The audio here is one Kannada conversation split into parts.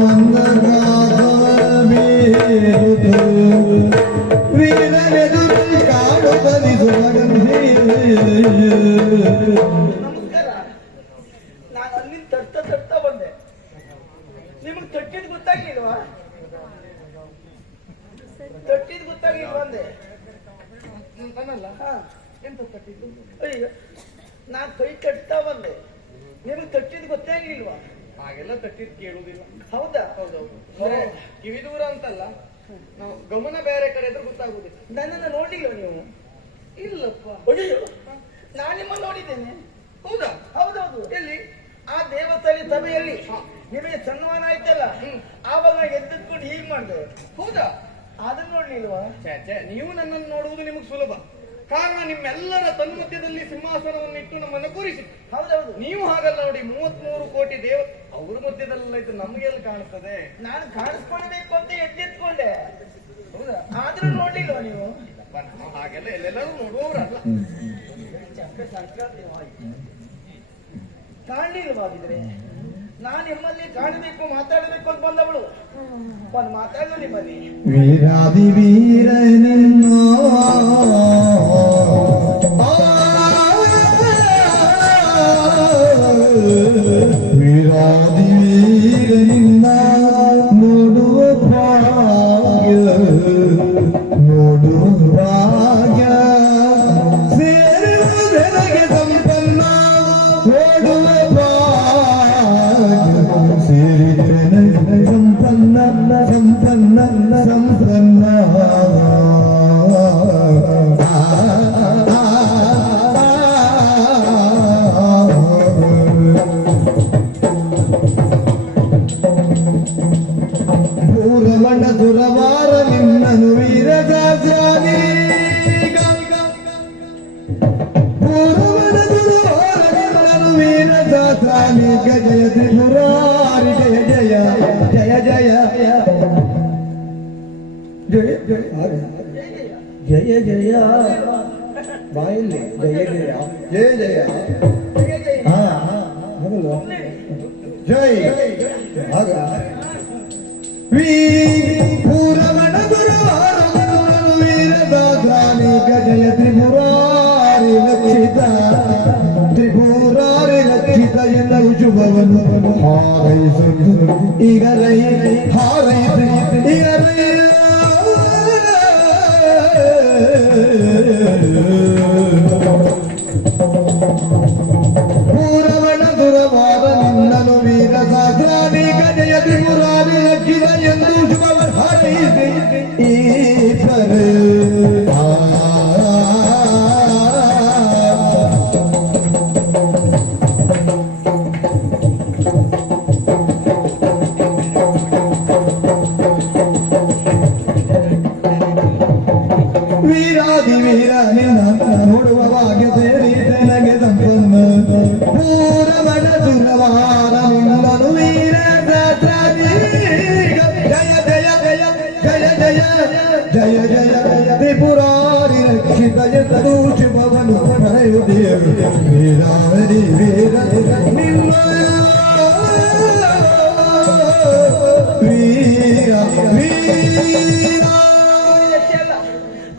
만나 ತಟ್ಟಿದ್ ಕೇಳುವುದಿಲ್ಲ ಹೌದಾ? ಹೌದೌದು ಕಿವಿದೂರ ಕಿವಿ ದೂರ ಅಂತಲ್ಲ. ನಾವು ಗಮನ ಬೇರೆ ಕಡೆ ಇದ್ರೆ ಗೊತ್ತಾಗುದಿಲ್ಲ. ನನ್ನನ್ನು ನೋಡ್ಲಿಲ್ಲ ನೀವು? ಇಲ್ಲಪ್ಪ. ನಾನ್ ನಿಮ್ಮ ನೋಡಿದ್ದೇನೆ. ಹೌದಾ? ಹೌದೌದು. ಎಲ್ಲಿ? ಆ ದೇವಸ್ಥಾನ ಸಭೆಯಲ್ಲಿ. ನಿಮಗೆ ಸನ್ಮಾನ ಆಯ್ತಲ್ಲ? ಹ್ಮ್. ಆವಾಗ ನಾನು ಎದ್ದೆತ್ಕೊಂಡು ಹೀಗೆ ಮಾಡಿದೆ. ಹೌದಾ? ಅದನ್ನ ನೋಡ್ಲಿಲ್ವಾ? ನೀವು ನನ್ನನ್ನು ನೋಡುವುದು ನಿಮಗೆ ಸುಲಭ. ಕಾರಣ ನಿಮ್ಮೆಲ್ಲರ ತನ್ಮಧ್ಯದಲ್ಲಿ ಸಿಂಹಾಸನವನ್ನು ಇಟ್ಟು ನಮ್ಮನ್ನು ಕೂರಿಸಿ. ಹೌದೌದು ನೀವು ಹಾಗಲ್ಲ ನೋಡಿ ಮೂವತ್ಮೂರು ಕೋಟಿ ದೇವ ಅವ್ರ ಮಧ್ಯದಲ್ಲ ಇದು ನಮ್ಗೆ ಎಲ್ಲಿ ಕಾಣುತ್ತದೆ ನಾನು ಕಾಣಿಸ್ಕೊಳ್ಬೇಕು ಅಂತ ಎದ್ದೆತ್ಕೊಂಡೆ ಹೌದಾ? ಆದ್ರೂ ನೋಡ್ಲಿಲ್ವಾ ನೀವು? ಅಪ್ಪ, ನಾವು ಹಾಗೆಲ್ಲ ಎಲ್ಲೆಲ್ಲರೂ ನೋಡುವವರಲ್ಲ. ಕಾಣ್ಲಿಲ್ವಾ ಹಾಗಿದ್ರೆ? ನಾನು ನಿಮ್ಮಲ್ಲಿ ಕಾಣಬೇಕು ಮಾತಾಡಬೇಕು ಅಂತ ಬಂದವಳು. ಬಂದು ಮಾತಾಡಲು ನಿಮ್ಮಲ್ಲಿ. ವೀರಾದಿ ವೀರನಿನ್ನ ವೀರಾದಿ ವೀರನಿನ್ನ 歪理，爷爷爷爷爷爷爷爷。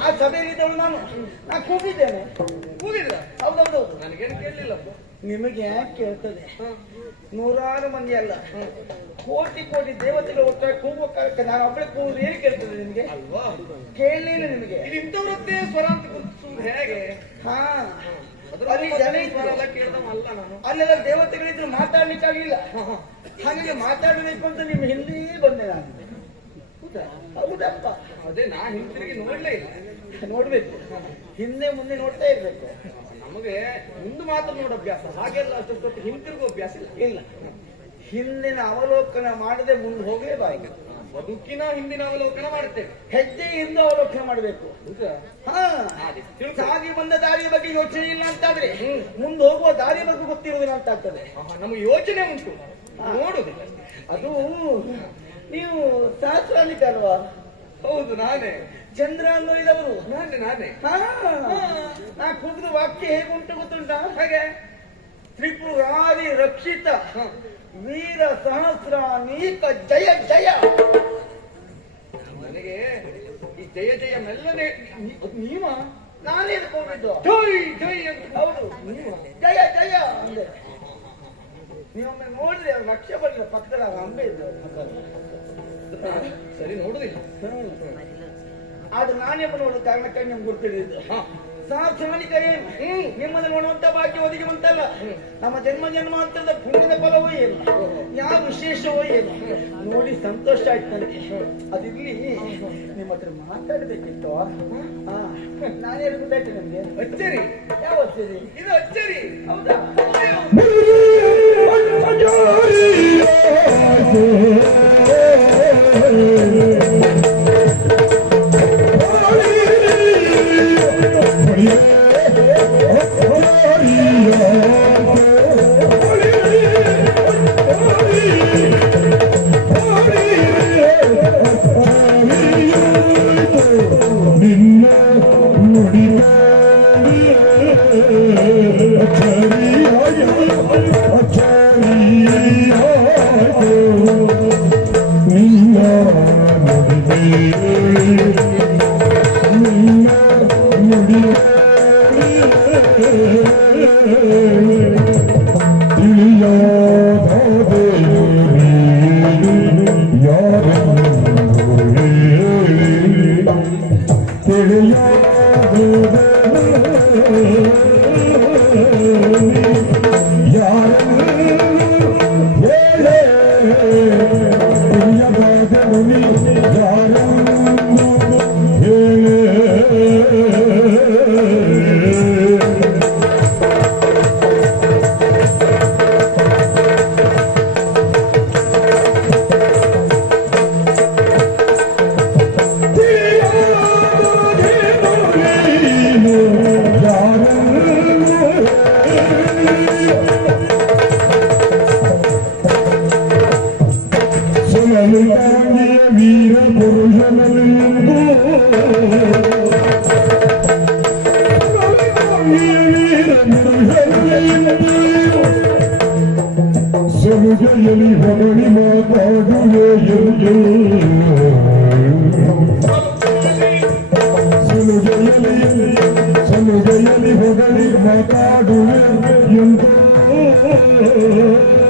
ಆ ಸಭೆಯಲ್ಲಿದ್ದವಳು ನಾನು ನಾ ಕೂಗಿದ್ದೇನೆ ಹೌದೌದು ನನಗೇನು ಕೇಳಲಿಲ್ಲ ನಿಮಗೆ? ಯಾಕೆ ಕೇಳ್ತದೆ ನೂರಾರು ಮಂದಿ ಅಲ್ಲ ಕೋಟಿ ಕೋಟಿ ದೇವತೆಗಳು ಒಟ್ಟಾಗಿ ಕೂಗುವ ಕಾಲಕ್ಕೆ ನಾನು ಒಬ್ಬಳೆ ಕೂಗುದು ಏನು ಕೇಳ್ತದೆ ನಿಮಗೆ ಅಲ್ವಾ? ಕೇಳಲಿಲ್ಲ ನಿಮಗೆ. ಇಂಥವ್ರದ್ದೇ ಸ್ವರ ಅಂತ ಹೇಗೆ? ಹಾ. ಅಲ್ಲಿ ಜನ ನಾನು. ಅಲ್ಲೆಲ್ಲ ದೇವತೆಗಳಿದ್ರು ಮಾತಾಡ್ಲಿಕ್ಕಾಗಿಲ್ಲ ಹಾಗಾಗಿ ಮಾತಾಡಬೇಕು ಅಂತ ನಿಮ್ಮ ಹಿಂದೆ ಬಂದೆ ನಾನು. ಹೌದಾ? ಹೌದಪ್ಪ. ಅದೇ ನಾ ಹಿಂತಿರುಗಿ ನೋಡ್ಲೇ ಇಲ್ಲ. ನೋಡ್ಬೇಕು. ಹಿಂದೆ ಮುಂದೆ ನೋಡ್ತಾ ಇರ್ಬೇಕು. ನಮಗೆ ಮುಂದೆ ಮಾತ್ರ ನೋಡೋ ಅಭ್ಯಾಸ. ಹಾಗೆಲ್ಲ ಅಷ್ಟೊತ್ತು ಹಿಂತಿರುಗೋ ಅಭ್ಯಾಸ ಇಲ್ಲ. ಇಲ್ಲ. ಹಿಂದಿನ ಅವಲೋಕನ ಮಾಡದೆ ಮುಂದೆ ಹೋಗಲೇಬಾರದು ಬದುಕಿನ ಹಿಂದಿನ ಅವಲೋಕನ ಮಾಡುತ್ತೇವೆ. ಹೆಜ್ಜೆಯಿಂದ ಅವಲೋಕನ ಮಾಡಬೇಕು. ಸಾಗಿ ಬಂದ ದಾರಿಯ ಬಗ್ಗೆ ಯೋಚನೆ ಇಲ್ಲ ಅಂತಾದ್ರೆ ಮುಂದೆ ಹೋಗುವ ದಾರಿ ಬಗ್ಗೆ ಗೊತ್ತಿರುವುದಿಲ್ಲ ಅಂತ ಆಗ್ತದೆ ನಮಗೆ ಯೋಚನೆ ಉಂಟು. ನೋಡುದಿಲ್ಲ ಅದು ನೀವು ಶಾಸ್ತ್ರಾಲಿಕ ಅಲ್ವಾ? ಹೌದು ನಾನೇ. ಚಂದ್ರ ಅನ್ನೋದವರು ನಾನೇ ನಾನೇ. ಹಾ. ನಾ ಕೂಗಿದ ವಾಕ್ಯ ಹೇಗುಂಟು ಗೊತ್ತುಂಟ? ಹಾಗೆ. ತ್ರಿಪುರಾರಿ ರಕ್ಷಿತ. ವೀರ ಸಹಸ್ರ ನೀಕ ಜಯ ಜಯ. ನನಗೆ ಈ ಜಯ ಜಯ ಮೆಲ್ಲನೆ ನೀವ? ನಾನೇ ಹೋಗಿದ್ದು ಜೈ ಜೈ ಅಂತ ಹೌದು ಜಯ ಜಯ ಅಂದೆ. ನೀವೊಮ್ಮೆ ನೋಡಿದ್ರೆ ಅವ್ರು ಲಕ್ಷ್ಯ ಬರಲಿಲ್ಲ ಪಕ್ಕದಲ್ಲಿ ಅವ್ರ ಅಂಬೆ ಇದ್ದು ಸರಿ ನೋಡುದಿಲ್ಲ. ಆದ್ರೆ ನಾನೇ ನೋಡುವ ಕಾರಣಕ್ಕಾಗಿ ನಿಮ್ಗೆ ಗುರ್ತಿದ್ದು ಹಾ. ಸಾಕ್ಷಾಣಿಕ ಏನು ನಿಮ್ಮನ್ನು ನೋಡುವಂತ ಭಾಗ್ಯ ಒದಗಿ ಬಂತಲ್ಲ ನಮ್ಮ ಜನ್ಮ ಜನ್ಮಾಂತರದ ಪುಣ್ಯದ ಫಲವೋ ಏನು ಯಾವ ವಿಶೇಷವೋ ಏನು ನೋಡಿ ಸಂತೋಷ ಆಯ್ತು ನನಗೆ ಅದಿರ್ಲಿ ನಿಮ್ಮ ಹತ್ರ ಮಾತಾಡ್ಬೇಕಿತ್ತು ನಾನೇನು ನಾನೇ ಗೊತ್ತಾಯ್ತು ನಿಮ್ಗೆ ಅಚ್ಚರಿ ಯಾವ ಅಚ್ಚರಿ ಇದು ಅಚ್ಚರಿ ಹೌದಾ ನಿನ್ನ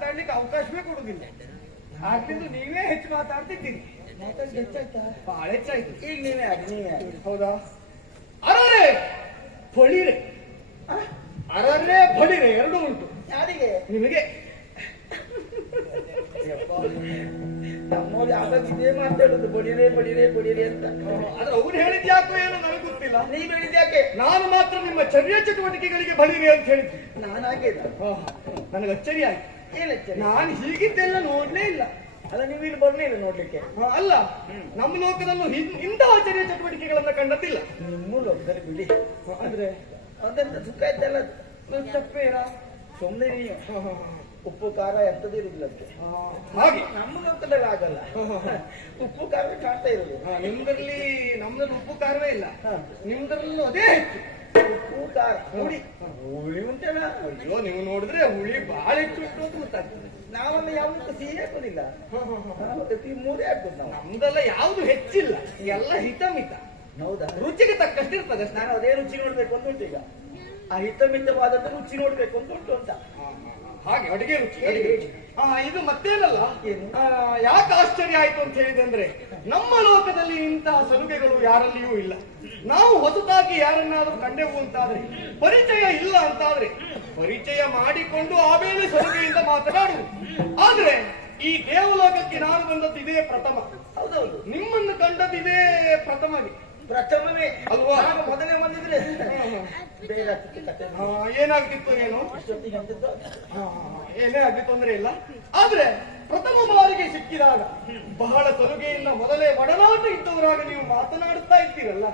ಮಾತಾಡ್ಲಿಕ್ಕೆ ಅವಕಾಶವೇ ಕೊಡುದಿಲ್ಲ ಆಗ್ತಿದ್ದು ನೀವೇ ಹೆಚ್ಚು ಮಾತಾಡ್ತಿದ್ದೀರಿ. ಬಹಳ ಹೆಚ್ಚಾಯ್ತು. ಈಗ ನೀವೇ ಹೌದಾ? ಅರರೆ ಫಳಿರೆ ಆ? ಅರರೆ ಫಳಿರೆ ಎರಡು ಉಂಟು. ಯಾರಿಗೆ? ನಿಮಗೆ. ನಮ್ಮವ್ರು ಯಾವಾಗ ಇದೇ ಮಾತಾಡೋದು ಬಡಿರೆ ಬಡಿರೆ ಬಡಿರೆ ಅಂತ. ಆದ್ರೆ ಅವ್ರು ಹೇಳಿದ್ ಯಾಕೋ ಏನೋ ನನಗೆ ಗೊತ್ತಿಲ್ಲ. ನೀವು ಹೇಳಿದ್ಯಾಕೆ ನಾನು ಮಾತ್ರ ನಿಮ್ಮ ಚರ್ಯ ಚಟುವಟಿಕೆಗಳಿಗೆ ಬಳಿರಿ ಅಂತ ಹೇಳಿದ್ದೆ. ನಾನಾಗಿದ್ದ ನನಗೆ ಅಚ್ಚರಿ ಆಯ್ತು ನಾನು ಹೀಗಿದ್ದೆಲ್ಲ ನೋಡ್ಲೇ ಇಲ್ಲ. ಅಲ್ಲ ನೀವು ಇಲ್ಲಿ ಬರ್ಲಿಲ್ಲ ನೋಡ್ಲಿಕ್ಕೆ. ಆ, ಅಲ್ಲ ನಮ್ಮ ಲೋಕದಲ್ಲೂ ಇಂಥ ಚರ್ಯ ಚಟುವಟಿಕೆಗಳನ್ನ ಕಂಡದ್ದಿಲ್ಲ. ನಿಮ್ಮ ಲೋಕದಲ್ಲಿ ಬಿಡಿ. ಅಂದ್ರೆ? ಅದೆಂತ ಸುಖ ಇದ್ದಲ್ಲ ತಪ್ಪೇನ ಸುಮ್ಮನೆ ನೀವು ಉಪ್ಪು ಖಾರ ಅದಕ್ಕೆ ಹಾಗೆ. ನಮ್ಮ ಲೋಕದಲ್ಲಿ ಆಗಲ್ಲ ಉಪ್ಪು ಖಾರ ಕಾಣ್ತಾ ಇರೋದು ನಿಮ್ದ್ರಲ್ಲಿ ನಮ್ದ್ರಲ್ಲಿ ಉಪ್ಪು ಖಾರವೇ ಇಲ್ಲ. ನಿಮ್ದ್ರಲ್ಲೂ ಅದೇ ಹೆಚ್ಚು. ಹುಳಿ ಹುಳಿ ಉಂಟಲ್ಲ ಅಯ್ಯೋ ನೀವು ನೋಡಿದ್ರೆ ಹುಳಿ ಬಹಳ ಹೆಚ್ಚು ಉಂಟು ಅಂತ ಗೊತ್ತಾಗ್ತದೆ ನಾವೆಲ್ಲ ಯಾವ್ದು ಸಿಹಿ ಹಾಕೋದಿಲ್ಲ ಮೂರೇ ಹಾಕೋದು ನಾವು ನಮ್ದೆಲ್ಲ ಯಾವ್ದು ಹೆಚ್ಚಿಲ್ಲ ಎಲ್ಲ ಹಿತಮಿತ ಹೌದಾ ರುಚಿಗೆ ತಕ್ಕಷ್ಟು ಇರ್ತದೆ ಅಷ್ಟೇ. ನಾನು ಅದೇ ರುಚಿ ನೋಡ್ಬೇಕು ಅಂತ ಉಂಟು ಈಗ ಆ ಹಿತಮಿತವಾದದ್ದು ರುಚಿ ನೋಡ್ಬೇಕು ಅಂತ ಉಂಟು ಅಂತ ಹಾಗೆ ಅಡಿಗೆ ರುಚಿ ಅಡಿಗೆ ರುಚಿ. ಹಾ ಇದು ಮತ್ತೇನಲ್ಲ? ಆ, ಯಾಕೆ ಆಶ್ಚರ್ಯ ಆಯ್ತು ಅಂತ ಹೇಳಿದಂದ್ರೆ ನಮ್ಮ ಲೋಕದಲ್ಲಿ ಇಂತಹ ಸಲುಗೆಗಳು ಯಾರಲ್ಲಿಯೂ ಇಲ್ಲ. ನಾವು ಹೊಸದಾಗಿ ಯಾರನ್ನಾದ್ರೂ ಕಂಡೆವು ಅಂತಾದ್ರೆ ಪರಿಚಯ ಇಲ್ಲ ಅಂತಾದ್ರೆ ಪರಿಚಯ ಮಾಡಿಕೊಂಡು ಆಮೇಲೆ ಸಲುಗೆಯಿಂದ ಮಾತನಾಡುವುದು. ಆದ್ರೆ ಈ ದೇವಲೋಕಕ್ಕೆ ನಾನು ಬಂದದ್ದು ಇದೇ ಪ್ರಥಮ. ಹೌದೌದು. ನಿಮ್ಮನ್ನು ಕಂಡದ್ದು ಇದೇ ಪ್ರಥಮಗೆ ಪ್ರಥಮವೇ. ಅಲ್ವಾ? ನಾನು ಮೊದಲೇ ಬಂದಿದ್ರೆ. ಬೇರೆ ಆಗ್ತಿತ್ತು ಕತೆ. ಆ, ಏನಾಗ್ತಿತ್ತು ಏನು? ಎಂತದ್ದು? ಆ, ಏನೇ ಆಗ್ಲಿ ತೊಂದರೆ ಇಲ್ಲ. ಆದ್ರೆ ಪ್ರಥಮ ಬಾರಿಗೆ ಸಿಕ್ಕಿದಾಗ ಬಹಳ ಸಲುಗೆಯಿಂದ ಮೊದಲೇ ಒಡನಾಟ ಇದ್ದವರಾಗ ನೀವು ಮಾತನಾಡುತ್ತಾ ಇರ್ತೀರಲ್ಲ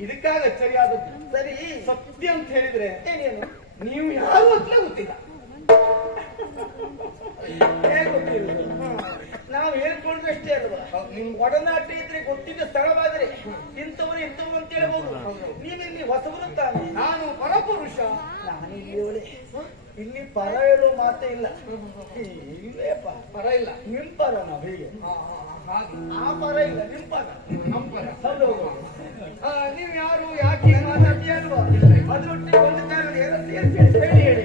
ಇದಕ್ಕಾಗ ಅಚ್ಚರಿಯಾದದ್ದು ಸರಿ. ಸತ್ಯ ಅಂತ ಹೇಳಿದ್ರೆ ಏನೇನು? ನೀವು ಯಾರು ಅಂತಲೇ ಗೊತ್ತಿಲ್ಲ. ಹೇಗೆ ಗೊತ್ತಿಲ್ಲ. ನಾವು ಹೇಳ್ಕೊಂಡ್ರೆ ಅಷ್ಟೇ ಅಲ್ವಾ? ನಿಮ್ ಒಡನಾಟ ಇದ್ರೆ ಗೊತ್ತಿದ್ದ ಸ್ಥಳವಾದ್ರೆ ನಾನು ಇಲ್ಲಿ ಇಲ್ಲಿ ಪರ ಹೇಳೋ ಮಾತೇ ಇಲ್ಲ. ಇಲ್ಲೇಪ್ಪ ಪರ ಇಲ್ಲ. ನಿಮ್ ಪರ ನಾವು ಹೀಗೆ. ಆ, ಆ, ಹಾಗೆ. ಆ ಪರ ಇಲ್ಲ ನಿಮ್ ಪರ ನಮ್ ಪರ. ಹೌದು ಹೌದು ಆ, ನೀವು ಯಾರು ಯಾಕೆ? ಮಾತಾಡ್ತೀಯ ಅಲ್ವಾ? ಅದ್ರೊಟ್ಟಿಗೆ ಒಂದು ಕಾರಣ ಏನಂತ ಹೇಳಿ ಹೇಳಿ.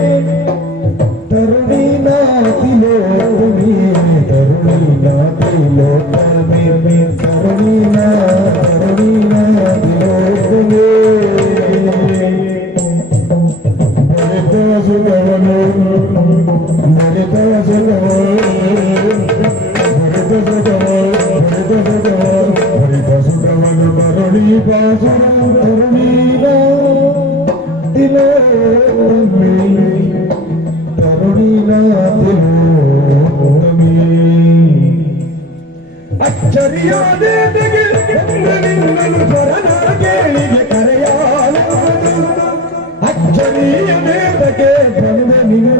ಅಚ್ಚರಿಯ ಮೇದಕ್ಕೆ ಬಂದ ನಿನ್ನ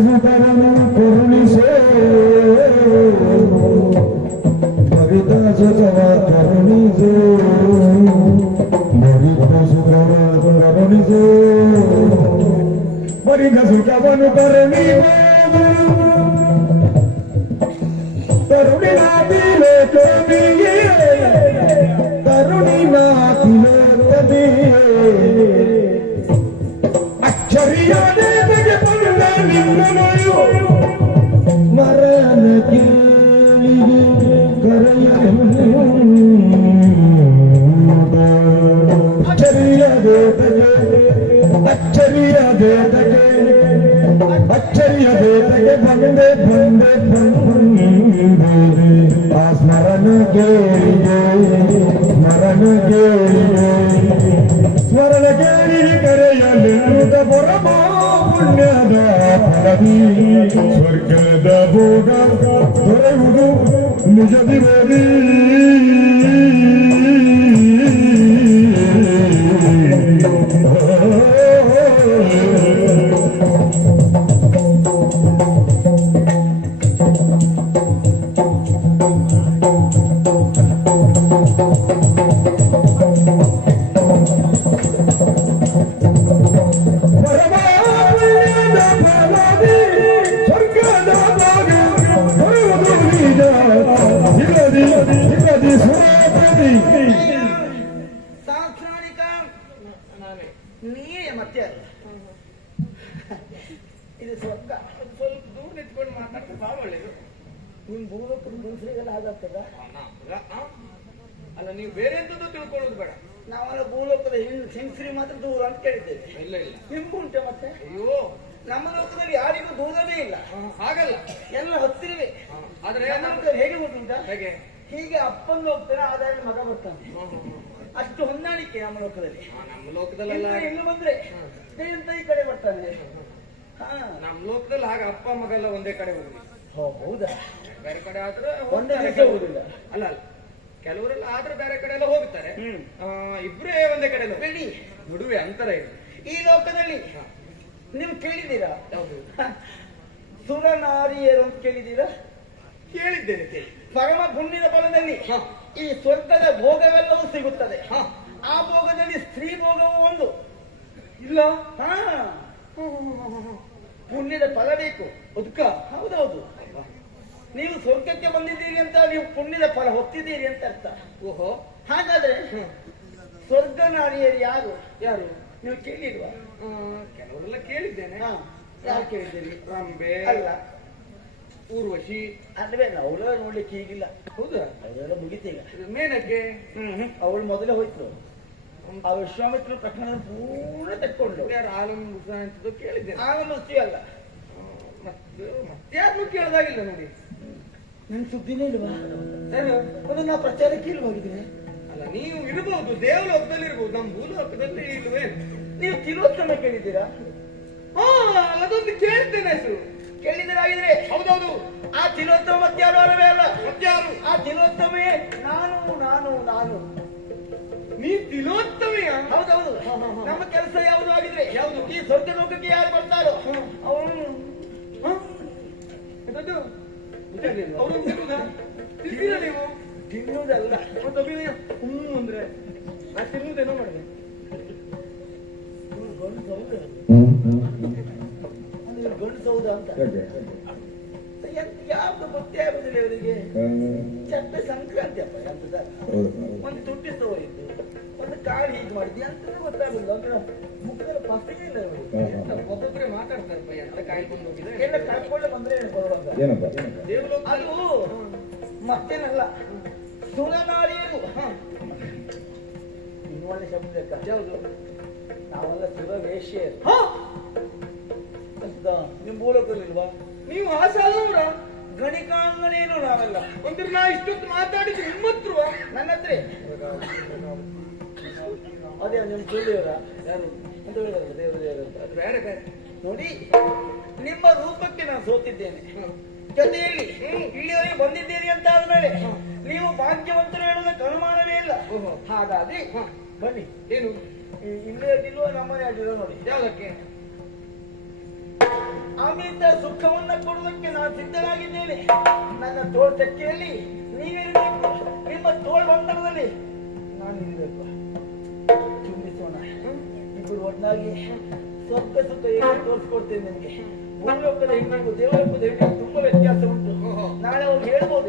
জীবন করুণি সে ভরিতা জগা করুণি যে ভরিতা জগা করুণি যে ভরিতা জীবন করুণি তরুণী না দিলে কবি তরুণী না দিলে কবি অক্ষরিয়ানে ಬಂದೆ ಬಂದೆ ಆ ಸ್ಮರಣ ಕೇಳಿಗೆ ಸ್ಮರಣ ಪುಣ್ಯದ ಫಲದಿ ಸ್ವರ್ಗದ ಭೋಗ ದೊರೆಯುವುದು ನಿಜದಿರಲಿ ಪರಮ ನೀವು ಬೇರೆ ಎಂತದ್ದು ತಿಳ್ಕೊಳ್ಳೋದು ಬೇಡ. ನಾವೆಲ್ಲ ಭೂಲೋಕದ ಹೆಂಗಸರಿ ಮಾತ್ರ ದೂರ ಅಂತ ಕೇಳಿದ್ದೇವೆ. ಇಲ್ಲ ಇಲ್ಲ. ಹಿಂಬು ಉಂಟೆ ಮತ್ತೆ? ಅಯ್ಯೋ. ನಮ್ಮ ಲೋಕದಲ್ಲಿ ಯಾರಿಗೂ ದೂರವೇ ಇಲ್ಲ. ಹಾಗಲ್ಲ. ಎಲ್ಲ ಹತ್ತಿರವೇ. ಆದ್ರೆ ಹೇಗೆ ಗೊತ್ತುಂಟ? ಹೇಗೆ? ಹೀಗೆ ಅಪ್ಪಂದು ಹೋಗ್ತಾರೆ ಆದಾಯ ಮಗ ಬರ್ತಾನೆ. ಅಷ್ಟು ಹೊಂದಾಣಿಕೆ ನಮ್ಮ ಲೋಕದಲ್ಲಿ. ನಮ್ಮ ಲೋಕದಲ್ಲೆಲ್ಲ ಇಲ್ಲಿ ಬಂದ್ರೆ ಅಂತ ಈ ಕಡೆ ಬರ್ತಾನೆ? ಹಾ ನಮ್ಮ ಲೋಕದಲ್ಲಿ ಹಾಗೆ ಅಪ್ಪ ಮಗ ಎಲ್ಲ ಒಂದೇ ಕಡೆ ಹೋಗುದು ಹೌದಾ? ಬೇರೆ ಕಡೆ ಆದ್ರೆ ಒಂದೇ ಹೋಗುದಿಲ್ಲ. ಅಲ್ಲ ಅಲ್ಲ. ಕೆಲವರೆಲ್ಲ ಆದ್ರೆ ಬೇರೆ ಕಡೆ ಎಲ್ಲ ಹೋಗ್ತಾರೆ ಇಬ್ರೇ ಒಂದೇ ಕಡೆ. ಬಿಡಿ. ನಡುವೆ ಅಂತರ ಇದೆ. ಈ ಲೋಕದಲ್ಲಿ. ನೀವು ಕೇಳಿದ್ದೀರಾ? ಸುರನಾರಿಯರು ಅಂತ ಕೇಳಿದ್ದೀರಾ? ಕೇಳಿದ್ದೇನೆ ಕೇಳಿ ಪರಮ ಪುಣ್ಯದ ಫಲದಲ್ಲಿ. ಈ ಸ್ವರ್ಗದ ಭೋಗವೆಲ್ಲವೂ ಸಿಗುತ್ತದೆ. ಆ ಭೋಗದಲ್ಲಿ ಸ್ತ್ರೀ ಭೋಗವೂ ಒಂದು. ಇಲ್ಲ. ಹಾ. ಪುಣ್ಯದ ಫಲ ಬೇಕು. ಅದಕ್ಕ ಹೌದೌದು. ನೀವು ಸ್ವರ್ಗಕ್ಕೆ ಬಂದಿದ್ದೀರಿ ಅಂತ ನೀವು ಪುಣ್ಯದ ಫಲ ಹೊತ್ತಿದ್ದೀರಿ ಅಂತ ಅರ್ಥ. ಓಹೋ. ಹಾಗಾದ್ರೆ ಹ್ಮ್. ಸ್ವರ್ಗ ನಾರಿಯರು ಯಾರು? ಯಾರು? ನೀವು ಕೇಳಿರುವ ಕೆಲವರೆಲ್ಲ ಕೇಳಿದ್ದೇನೆ. ಯಾರು ಕೇಳಿದ್ದೀರಿ? ರಂಬೆ ಅಲ್ಲ. ಊರ್ವಶಿ. ಅಲ್ವೇ ಅವಳ ನೋಡ್ಲಿಕ್ಕೆ ಈಗಿಲ್ಲ ಹೌದಾ? ಅವರೆಲ್ಲ ಮುಗಿತೀಗ ಮೇನಕ್ಕೆ? ಮೇನಕ್ಕೆ ಅವಳು ಮೊದಲೇ ಹೋಯ್ತು ಆ ವಿಶ್ವಾಮಿತ್ರ ಪ್ರಕರಣ ಪೂರ್ಣ ತಕ್ಕೊಂಡು. ಯಾರು ಆಲಂ ಅಂತದ್ದು ಕೇಳಿದ್ದೇನೆ. ಮುಸ್ತಿ ಅಲ್ಲ. ಮತ್ತೆ ಮತ್ತೆ ಯಾರನ್ನೂ ಕೇಳದಾಗಿಲ್ಲ ನೋಡಿ. ನನ್ ಸುದ್ದಿನೇ ಇಲ್ವಾ? ಸರಿ ಅದು ನಾ ಪ್ರಚಾರಕ್ಕೆ ಇಲ್ವಾಗಿದ್ರೆ ಅಲ್ಲ ನೀವು ಇರಬಹುದು ದೇವಲೋಕದಲ್ಲಿ ಇರ್ಬೋದು ನಮ್ಮ ಭೂಲೋಕದಲ್ಲಿ ಇಲ್ವೇ? ನೀವು ತಿಲೋತ್ತಮ ಕೇಳಿದ್ದೀರಾ? ಹಾ ಅದೊಂದು ಕೇಳ್ತೇನೆ ಹೆಸರು. ಹೌದು ಹೌದೌದು. ಆ ತಿಲೋತ್ತಮ ಮತ್ಯಾರು ಅಲ್ಲವೇ ಅಲ್ಲ? ಮತ್ಯಾರು ಆ ತಿಲೋತ್ತಮೇ ನಾನು ನಾನು ನಾನು. ನೀ ತಿಲೋತ್ತಮೆಯ? ಹೌದೌದು. ನಮ್ಮ ಕೆಲಸ ಯಾವುದು ಆಗಿದ್ರೆ? ಯಾವುದು? ಈ ಸ್ವರ್ಗ ಲೋಕಕ್ಕೆ ಯಾರು ಬರ್ತಾರೋ? ಅವನು. ತಿಂತೀರಾ ನೀವು ತಿನ್ನೋದಲ್ಲ ಮತ್ತೆ ಅಭಿನಯ ಹ್ಮ್. ಅಂದ್ರೆ ನಾ ಗಂಡು ಸೌದ ಅದು ಗಂಡು ಸೌದ ಅಂತ ಯಾವ್ದು ಗೊತ್ತೇ ಆಗುದಿಲ್ಲ ಇವರಿಗೆ ಚಪ್ಪೆ ಸಂಕ್ರಾಂತಿ ಅಪ್ಪ ಎಂತದ ಒಂದು ತುಟ್ಟಿ ಇದ್ದು ಕಾಳು ಹೀಗೆ ಮಾಡಿದ್ಯಾ ಅಂತ ಗೊತ್ತಾಗುದಿಲ್ಲ ಅಂದ್ರೆ ಮುಖದ ಪಸಗೆ ಇಲ್ಲ ಒಬ್ಬೊಬ್ಬರೇ ಮಾತಾಡ್ತಾರೆ ಪಯ್ಯ ಅಂತ ಕಾಯ್ಕೊಂಡು ಹೋಗಿದ್ರೆ ಎಲ್ಲ ಕಳ್ಕೊಳ್ಳೆ ಬಂದ್ರೆ ಬರುವಾಗ ಅದು ಮತ್ತೇನಲ್ಲ ಸುರನಾಳಿಯರು ಒಳ್ಳೆ ಶಬ್ದ? ಯಾವುದು? ನಾವೆಲ್ಲ ಸುರ? ಎಂತದ? ನಿಮ್ ಭೂಲೋಕದಲ್ಲಿಲ್ವಾ? ನೀವು ಹಾಸಾದವ್ರ? ಗಣಿಕಾಂಗನೇನು ನಾವೆಲ್ಲ. ಒಂದ್ರ ನಾ ಇಷ್ಟೊತ್ತು ಮಾತಾಡಿದ್ರೆ ನಿಮ್ಮತ್ರ ನನ್ನ ಹತ್ರ. ಅದೇ ನಿಮ್ಮ ಸುಳ್ಳಿಯವರ ಯಾರು? ಅಂತ ಹೇಳಿದ್ರು ದೇವರು ದೇವರು ಅಂತ. ಅದು ಬೇರೆ ನೋಡಿ ನಿಮ್ಮ ರೂಪಕ್ಕೆ ನಾನು ಸೋತಿದ್ದೇನೆ. ಜೊತೆಯಲ್ಲಿ ಇಲ್ಲಿವರೆಗೆ ಬಂದಿದ್ದೀರಿ ಅಂತ ಆದ್ಮೇಲೆ ನೀವು ಭಾಗ್ಯವಂತರು ಹೇಳುವುದಕ್ಕೆ ಅನುಮಾನವೇ ಇಲ್ಲ. ಹಾಗಾದ್ರೆ. ಬನ್ನಿ. ಏನು? ಇಲ್ಲೇ ಅಡ್ಡಿಲ್ವೋ ನಮ್ಮನೆ ಅಡ್ಡಿಲ್ವೋ ನೋಡಿ. ಯಾವ್ದಕ್ಕೆ? ಅಮಿತ ಸುಖವನ್ನ ಕೊಡುವುದಕ್ಕೆ ನಾನು ಸಿದ್ಧನಾಗಿದ್ದೇನೆ. ನನ್ನ ತೋಟಕ್ಕೆಯಲ್ಲಿ ನೀವಿರಬೇಕು. ನಿಮ್ಮ ಹಾಗಾಗಿ ಸ್ವರ್ಗ ಸುಖ ಏನು ತೋರಿಸ್ಕೊಡ್ತೇನೆ ನನಗೆ ಭೂಲೋಕದ ಹೆಣ್ಣಿಗೂ ದೇವಲೋಕದ ಹೆಣ್ಣಿಗೂ ತುಂಬಾ ವ್ಯತ್ಯಾಸ ಉಂಟು. ನಾಳೆ ಅವ್ರು ಹೇಳ್ಬೋದು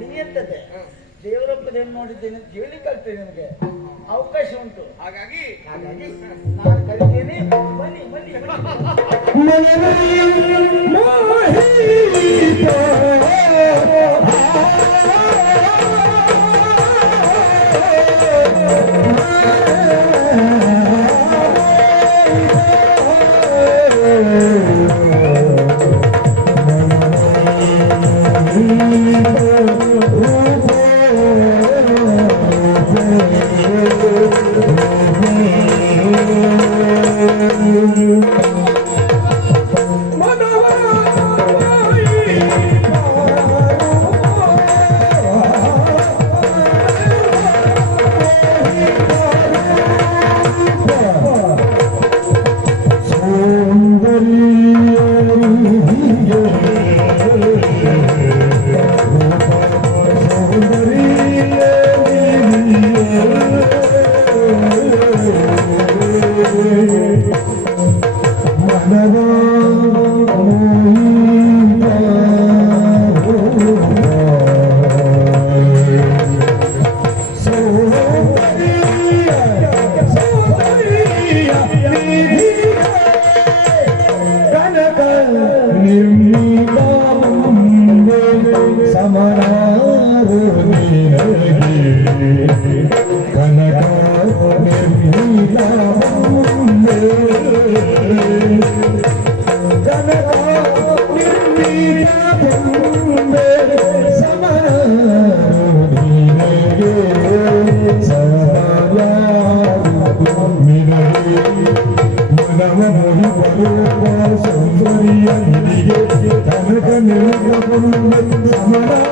ನೀ ಎಂತದೆ ದೇವರೊಬ್ಬದ ಹೆಣ್ಣು ನೋಡಿದ್ದೇನೆ ಅಂತ ಹೇಳಿ ಕಲ್ತೇನೆ ನಿಮಗೆ. ಅವಕಾಶ ಉಂಟು. ಹಾಗಾಗಿ ಹಾಗಾಗಿ ನಾನು ಕರಿತೇನೆ. ಬನ್ನಿ ಬನ್ನಿ ಬನ್ನಿ. I'm